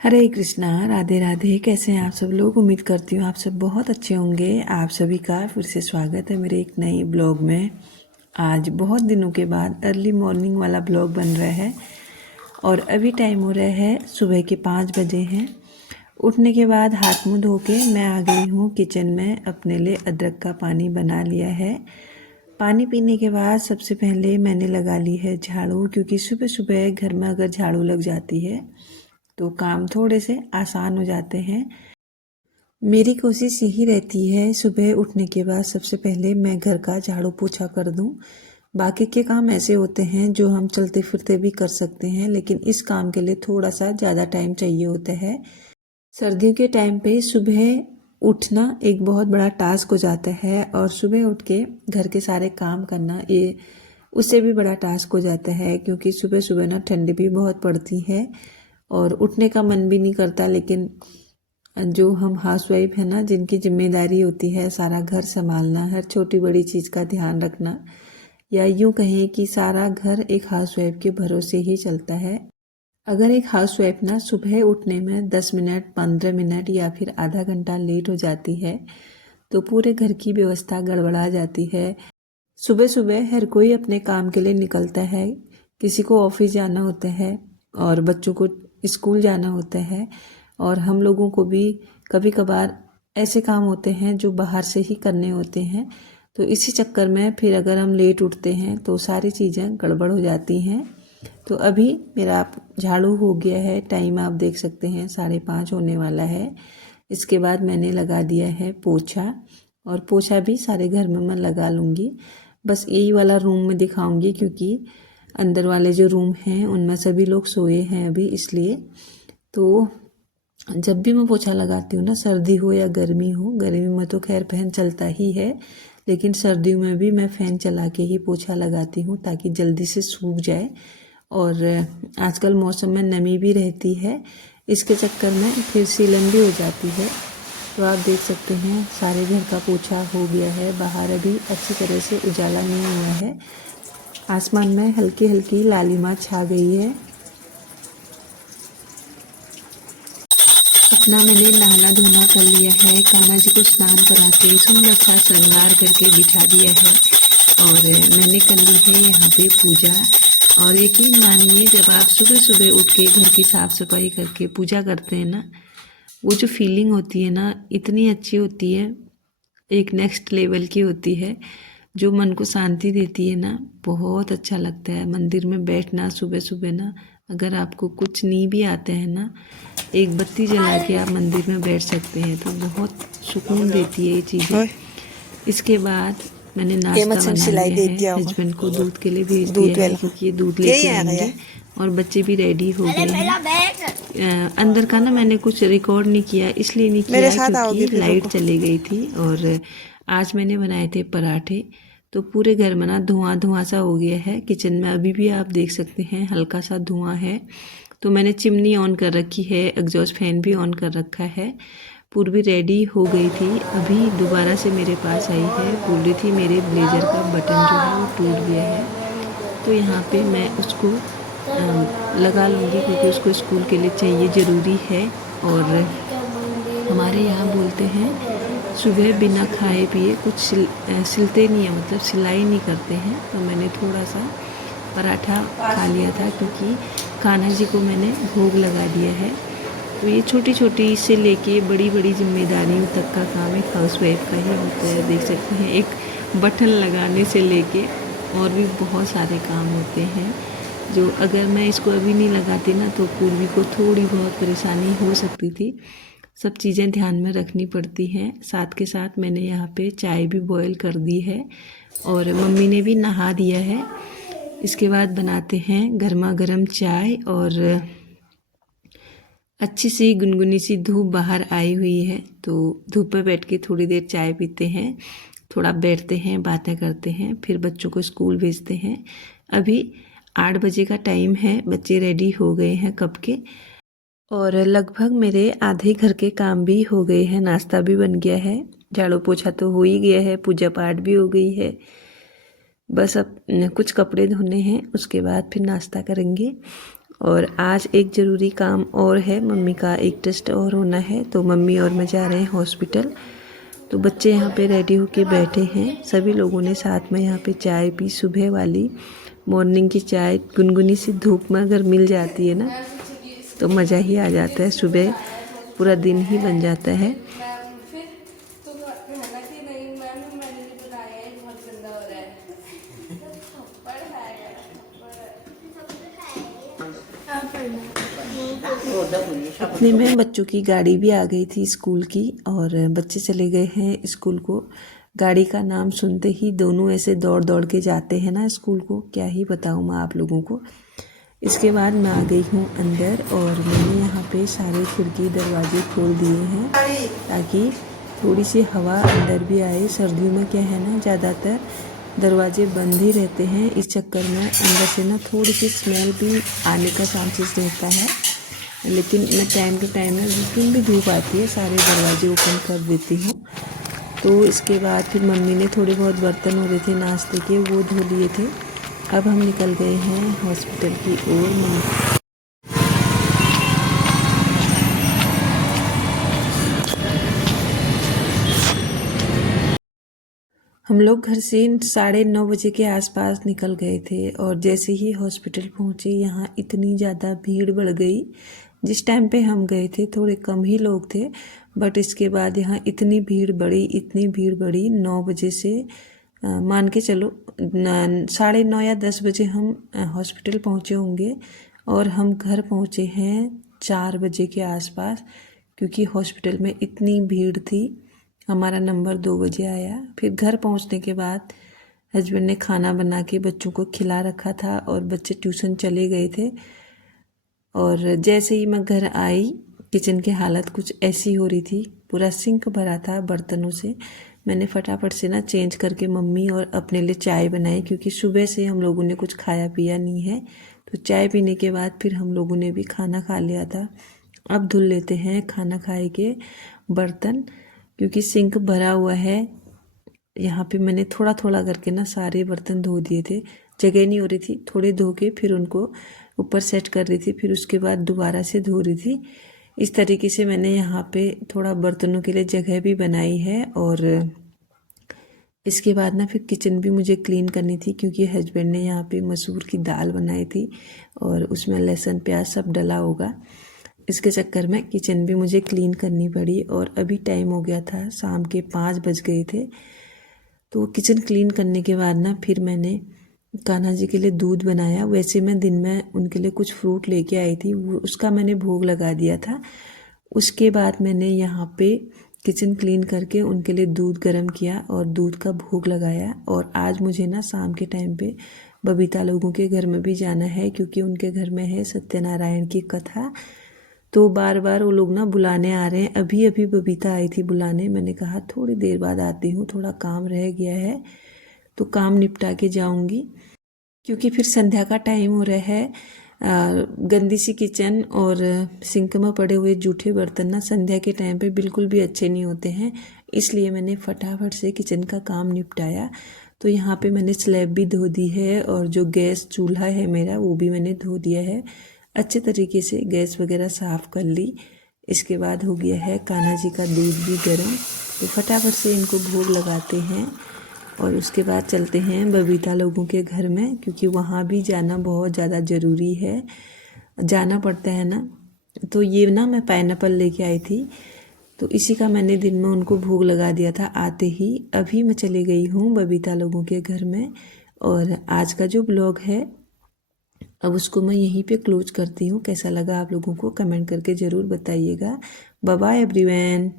हरे कृष्णा, राधे राधे। कैसे हैं आप सब लोग? उम्मीद करती हूँ आप सब बहुत अच्छे होंगे। आप सभी का फिर से स्वागत है मेरे एक नए ब्लॉग में। आज बहुत दिनों के बाद अर्ली मॉर्निंग वाला ब्लॉग बन रहा है और अभी टाइम हो रहा है सुबह के 5 बजे हैं। उठने के बाद हाथ मुँह धो के मैं आ गई हूँ किचन में। अपने लिए अदरक का पानी बना लिया है। पानी पीने के बाद सबसे पहले मैंने लगा ली है झाड़ू, क्योंकि सुबह सुबह घर में अगर झाड़ू लग जाती है तो काम थोड़े से आसान हो जाते हैं। मेरी कोशिश यही रहती है सुबह उठने के बाद सबसे पहले मैं घर का झाड़ू पोछा कर दूं। बाकी के काम ऐसे होते हैं जो हम चलते फिरते भी कर सकते हैं, लेकिन इस काम के लिए थोड़ा सा ज़्यादा टाइम चाहिए होता है। सर्दियों के टाइम पे सुबह उठना एक बहुत बड़ा टास्क हो जाता है और सुबह उठ के घर के सारे काम करना ये उससे भी बड़ा टास्क हो जाता है, क्योंकि सुबह सुबह ना ठंडी भी बहुत पड़ती है और उठने का मन भी नहीं करता। लेकिन जो हम हाउसवाइफ है ना, जिनकी जिम्मेदारी होती है सारा घर संभालना, हर छोटी बड़ी चीज़ का ध्यान रखना, या यूँ कहें कि सारा घर एक हाउसवाइफ के भरोसे ही चलता है। अगर एक हाउसवाइफ ना सुबह उठने में 10 मिनट 15 मिनट या फिर आधा घंटा लेट हो जाती है तो पूरे घर की व्यवस्था गड़बड़ा जाती है। सुबह सुबह हर कोई अपने काम के लिए निकलता है, किसी को ऑफिस जाना होता है और बच्चों को स्कूल जाना होता है, और हम लोगों को भी कभी कभार ऐसे काम होते हैं जो बाहर से ही करने होते हैं। तो इसी चक्कर में फिर अगर हम लेट उठते हैं तो सारी चीज़ें गड़बड़ हो जाती हैं। तो अभी मेरा झाड़ू हो गया है, टाइम आप देख सकते हैं 5:30 होने वाला है। इसके बाद मैंने लगा दिया है पोछा, और पोछा भी सारे घर में मैं लगा लूँगी। बस यही वाला रूम में दिखाऊंगी, क्योंकि अंदर वाले जो रूम हैं उनमें सभी लोग सोए हैं अभी, इसलिए। तो जब भी मैं पोछा लगाती हूँ ना, सर्दी हो या गर्मी हो, गर्मी में तो खैर फैन चलता ही है, लेकिन सर्दियों में भी मैं फ़ैन चला के ही पोछा लगाती हूँ ताकि जल्दी से सूख जाए। और आजकल मौसम में नमी भी रहती है, इसके चक्कर में फिर सीलन भी हो जाती है। तो आप देख सकते हैं सारे घर का पोछा हो गया है। बाहर अभी अच्छी तरह से उजाला नहीं हुआ है, आसमान में हल्की हल्की लालिमा छा गई है। अपना मैंने नहाना धोना कर लिया है, कान्हा जी को स्नान करा के सुंदर सा श्रृंगार करके बिठा दिया है, और मैंने कर ली है यहाँ पे पूजा। और यकीन मानिए, जब आप सुबह सुबह उठ के घर की साफ़ सफाई करके पूजा करते हैं ना, वो जो फीलिंग होती है ना, इतनी अच्छी होती है, एक नेक्स्ट लेवल की होती है, जो मन को शांति देती है ना। बहुत अच्छा लगता है मंदिर में बैठना सुबह सुबह ना। अगर आपको कुछ नहीं भी आते हैं ना, एक बत्ती जला के आप मंदिर में बैठ सकते हैं, तो बहुत सुकून देती है ये चीज़ें। इसके बाद मैंने नाश्ता बना लिया है, हस्बैंड को दूध के लिए भेज दिया है, क्योंकि ये दूध लेके आएंगे, और बच्चे भी रेडी हो गए हैं। अंदर का ना मैंने कुछ रिकॉर्ड नहीं किया, इसलिए नहीं किया क्योंकि लाइट चली गई थी। और आज मैंने बनाए थे पराठे, तो पूरे घर में ना धुआं धुआं सा हो गया है। किचन में अभी भी आप देख सकते हैं हल्का सा धुआं है। तो मैंने चिमनी ऑन कर रखी है, एग्जॉस्ट फैन भी ऑन कर रखा है। पूर्वी रेडी हो गई थी, अभी दोबारा से मेरे पास आई है, बोल रही थी मेरे ब्लेजर का बटन जो है वो टूट गया है, तो यहाँ पे मैं उसको लगा लूँगी, क्योंकि उसको स्कूल के लिए चाहिए, ज़रूरी है। और हमारे यहाँ बोलते हैं सुबह बिना खाए पिए कुछ सिलते नहीं है, मतलब सिलाई नहीं करते हैं। तो मैंने थोड़ा सा पराठा खा लिया था, क्योंकि कान्हा जी को मैंने भोग लगा दिया है। तो ये छोटी छोटी से लेके बड़ी बड़ी जिम्मेदारियों तक का काम एक हाउसवाइफ का ही होता है। देख सकते हैं एक बटन लगाने से लेके और भी बहुत सारे काम होते हैं, जो अगर मैं इसको अभी नहीं लगाती ना तो पूर्वी को थोड़ी बहुत परेशानी हो सकती थी। सब चीज़ें ध्यान में रखनी पड़ती हैं। साथ के साथ मैंने यहाँ पे चाय भी बॉईल कर दी है, और मम्मी ने भी नहा दिया है। इसके बाद बनाते हैं गर्मा गर्म चाय, और अच्छी सी गुनगुनी सी धूप बाहर आई हुई है, तो धूप में बैठ के थोड़ी देर चाय पीते हैं, थोड़ा बैठते हैं, बातें करते हैं, फिर बच्चों को स्कूल भेजते हैं। अभी 8 बजे का टाइम है, बच्चे रेडी हो गए हैं कब के, और लगभग मेरे आधे घर के काम भी हो गए हैं, नाश्ता भी बन गया है। झाड़ू पोछा तो हो ही गया है, पूजा पाठ भी हो गई है। बस अब कुछ कपड़े धोने हैं, उसके बाद फिर नाश्ता करेंगे। और आज एक ज़रूरी काम और है, मम्मी का एक टेस्ट और होना है, तो मम्मी और मैं जा रहे हैं हॉस्पिटल। तो बच्चे यहाँ पे रेडी होके बैठे हैं, सभी लोगों ने साथ में यहाँ पे चाय पी, सुबह वाली मॉर्निंग की चाय गुनगुनी सी धूप में अगर मिल जाती है ना तो मज़ा ही आ जाता है, सुबह पूरा दिन ही बन जाता है। इतने में बच्चों की गाड़ी भी आ गई थी स्कूल की, और बच्चे चले गए हैं स्कूल को। गाड़ी का नाम सुनते ही दोनों ऐसे दौड़ दौड़ के जाते हैं ना स्कूल को, क्या ही बताऊँ मैं आप लोगों को। इसके बाद मैं आ गई हूँ अंदर, और मैंने यहाँ पे सारे खिड़की दरवाजे खोल दिए हैं ताकि थोड़ी सी हवा अंदर भी आए। सर्दियों में क्या है ना, ज़्यादातर दरवाजे बंद ही रहते हैं, इस चक्कर में अंदर से ना थोड़ी सी स्मेल भी आने का चांसेस रहता है। लेकिन मैं टाइम टू टाइम में जितनी भी धूप आती है सारे दरवाजे ओपन कर देती हूँ। तो इसके बाद फिर मम्मी ने थोड़े बहुत बर्तन हो रहे थे नाश्ते के, वो धो लिए थे। अब हम निकल गए हैं हॉस्पिटल की ओर। हम लोग घर से 9:30 बजे के आसपास निकल गए थे, और जैसे ही हॉस्पिटल पहुँचे यहाँ इतनी ज़्यादा भीड़ बढ़ गई। जिस टाइम पे हम गए थे थोड़े कम ही लोग थे, बट इसके बाद यहाँ इतनी भीड़ बढ़ी 9 बजे से मान के चलो 9:30 या 10 बजे हम हॉस्पिटल पहुँचे होंगे, और हम घर पहुँचे हैं 4 बजे के आसपास, क्योंकि हॉस्पिटल में इतनी भीड़ थी। हमारा नंबर 2 बजे आया। फिर घर पहुंचने के बाद हस्बैंड ने खाना बना के बच्चों को खिला रखा था, और बच्चे ट्यूशन चले गए थे। और जैसे ही मैं घर आई, किचन की हालत कुछ ऐसी हो रही थी, पूरा सिंक भरा था बर्तनों से। मैंने फटाफट से ना चेंज करके मम्मी और अपने लिए चाय बनाई, क्योंकि सुबह से हम लोगों ने कुछ खाया पिया नहीं है। तो चाय पीने के बाद फिर हम लोगों ने भी खाना खा लिया था। अब धुल लेते हैं खाना खाए के बर्तन, क्योंकि सिंक भरा हुआ है। यहाँ पे मैंने थोड़ा थोड़ा करके ना सारे बर्तन धो दिए थे, जगह नहीं हो रही थी, थोड़े धो के फिर उनको ऊपर सेट कर रही थी, फिर उसके बाद दोबारा से धो रही थी। इस तरीके से मैंने यहाँ पे थोड़ा बर्तनों के लिए जगह भी बनाई है। और इसके बाद ना फिर किचन भी मुझे क्लीन करनी थी, क्योंकि हस्बैंड ने यहाँ पे मसूर की दाल बनाई थी और उसमें लहसुन प्याज सब डला होगा। इसके चक्कर में किचन भी मुझे क्लीन करनी पड़ी, और अभी टाइम हो गया था, शाम के 5 बज गए थे। तो किचन क्लीन करने के बाद ना फिर मैंने कान्हा जी के लिए दूध बनाया। वैसे मैं दिन में उनके लिए कुछ फ्रूट लेके आई थी, उसका मैंने भोग लगा दिया था। उसके बाद मैंने यहाँ पे किचन क्लीन करके उनके लिए दूध गर्म किया और दूध का भोग लगाया। और आज मुझे ना शाम के टाइम पे बबीता लोगों के घर में भी जाना है, क्योंकि उनके घर में है सत्यनारायण की कथा। तो बार बार वो लोग ना बुलाने आ रहे हैं। अभी अभी बबीता आई थी बुलाने, मैंने कहा थोड़ी देर बाद आती हूँ, थोड़ा काम रह गया है तो काम निपटा के जाऊँगी, क्योंकि फिर संध्या का टाइम हो रहा है। गंदी सी किचन और सिंक में पड़े हुए जूठे बर्तन ना संध्या के टाइम पे बिल्कुल भी अच्छे नहीं होते हैं, इसलिए मैंने फटाफट से किचन का काम निपटाया। तो यहाँ पे मैंने स्लैब भी धो दी है, और जो गैस चूल्हा है मेरा वो भी मैंने धो दिया है। अच्छे तरीके से गैस वगैरह साफ़ कर ली। इसके बाद हो गया है कान्हा जी का दूध भी गर्म, तो फटाफट से इनको भोग लगाते हैं और उसके बाद चलते हैं बबीता लोगों के घर में, क्योंकि वहाँ भी जाना बहुत ज़्यादा ज़रूरी है, जाना पड़ता है ना। तो ये ना मैं पाइनएप्पल लेके आई थी, तो इसी का मैंने दिन में उनको भोग लगा दिया था आते ही। अभी मैं चली गई हूँ बबीता लोगों के घर में, और आज का जो ब्लॉग है अब उसको मैं यहीं पे क्लोज करती हूँ। कैसा लगा आप लोगों को कमेंट करके ज़रूर बताइएगा। Bye bye everyone.